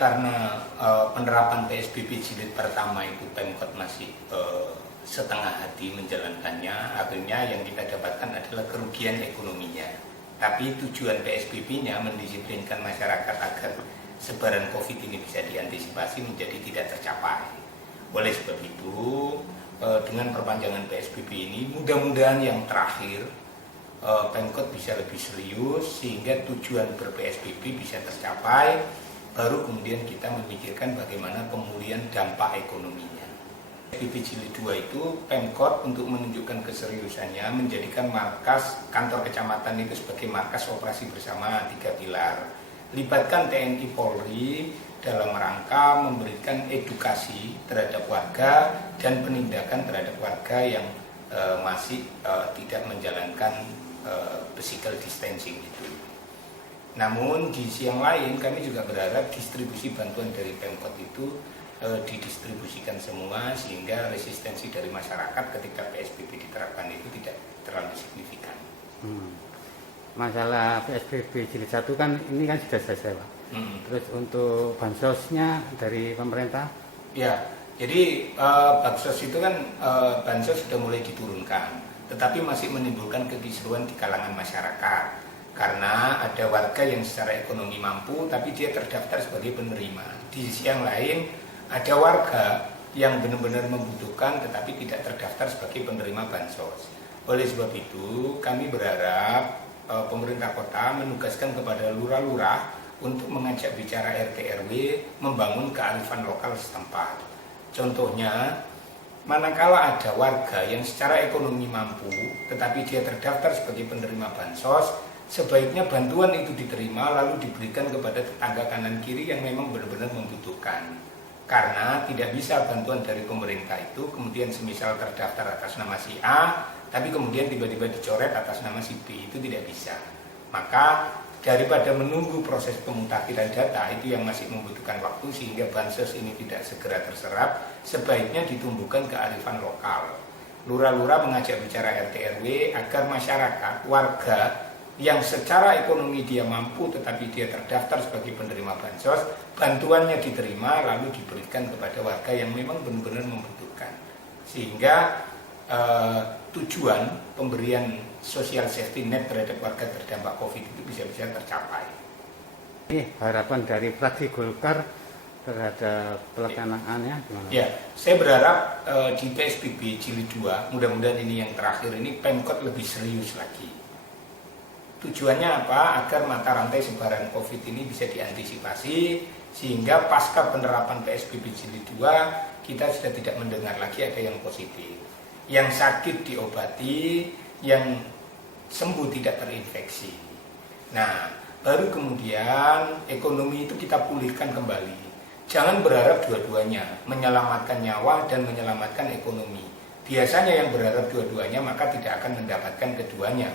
karena penerapan PSBB jilid pertama itu Pemkot masih setengah hati menjalankannya, akhirnya yang kita dapatkan adalah kerugian ekonominya. Tapi tujuan PSBB-nya mendisiplinkan masyarakat agar sebaran COVID ini bisa diantisipasi menjadi tidak tercapai. Oleh sebab itu, dengan perpanjangan PSBB ini, mudah-mudahan yang terakhir Pemkot bisa lebih serius sehingga tujuan ber-PSBB bisa tercapai, baru kemudian kita memikirkan bagaimana pemulihan dampak ekonominya. PSBB Jilid 2 itu Pemkot untuk menunjukkan keseriusannya menjadikan markas kantor kecamatan itu sebagai markas operasi bersama 3 pilar. Libatkan TNI Polri dalam rangka memberikan edukasi terhadap warga dan penindakan terhadap warga yang masih tidak menjalankan physical distancing itu. Namun di sisi yang lain kami juga berharap distribusi bantuan dari Pemkot itu didistribusikan semua sehingga resistensi dari masyarakat ketika PSBB diterapkan itu tidak terlalu signifikan. Masalah PSBB jilid 1 kan ini kan sudah selesai, Pak. Terus untuk bansosnya dari pemerintah? Ya, jadi bansos itu kan bansos sudah mulai diturunkan, tetapi masih menimbulkan kekisruhan di kalangan masyarakat karena ada warga yang secara ekonomi mampu tapi dia terdaftar sebagai penerima. Di sisi yang lain ada warga yang benar-benar membutuhkan tetapi tidak terdaftar sebagai penerima bansos. Oleh sebab itu kami berharap pemerintah kota menugaskan kepada lurah-lurah untuk mengajak bicara RT/RW membangun kearifan lokal setempat. Contohnya, manakala ada warga yang secara ekonomi mampu tetapi dia terdaftar sebagai penerima bansos, sebaiknya bantuan itu diterima lalu diberikan kepada tetangga kanan kiri yang memang benar-benar membutuhkan. Karena tidak bisa bantuan dari pemerintah itu kemudian semisal terdaftar atas nama si A, tapi kemudian tiba-tiba dicoret atas nama si B, itu tidak bisa. Maka daripada menunggu proses pemutakhiran data itu yang masih membutuhkan waktu sehingga bansos ini tidak segera terserap, sebaiknya ditumbuhkan kearifan lokal. Lurah-lurah mengajak bicara RT/RW agar masyarakat, warga yang secara ekonomi dia mampu tetapi dia terdaftar sebagai penerima bansos, bantuannya diterima lalu diberikan kepada warga yang memang benar-benar membutuhkan. Sehingga tujuan pemberian social safety net terhadap warga terdampak COVID itu bisa-bisa tercapai. Ini harapan dari fraksi Golkar terhadap pelaksanaannya gimana? Ya, saya berharap di PSBB Jilid 2, mudah-mudahan ini yang terakhir ini Pemkot lebih serius lagi. Tujuannya apa? Agar mata rantai sebaran COVID ini bisa diantisipasi sehingga pasca penerapan PSBB Jilid 2 kita sudah tidak mendengar lagi ada yang positif. Yang sakit diobati, yang sembuh tidak terinfeksi. Nah, baru kemudian ekonomi itu kita pulihkan kembali. Jangan berharap dua-duanya, menyelamatkan nyawa dan menyelamatkan ekonomi. Biasanya yang berharap dua-duanya maka tidak akan mendapatkan keduanya.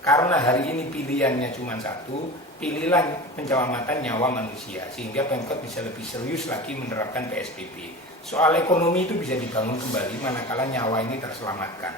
Karena hari ini pilihannya cuma satu, pilihlah penyelamatan nyawa manusia sehingga Pemkot bisa lebih serius lagi menerapkan PSBB. Soal ekonomi itu bisa dibangun kembali manakala nyawa ini terselamatkan.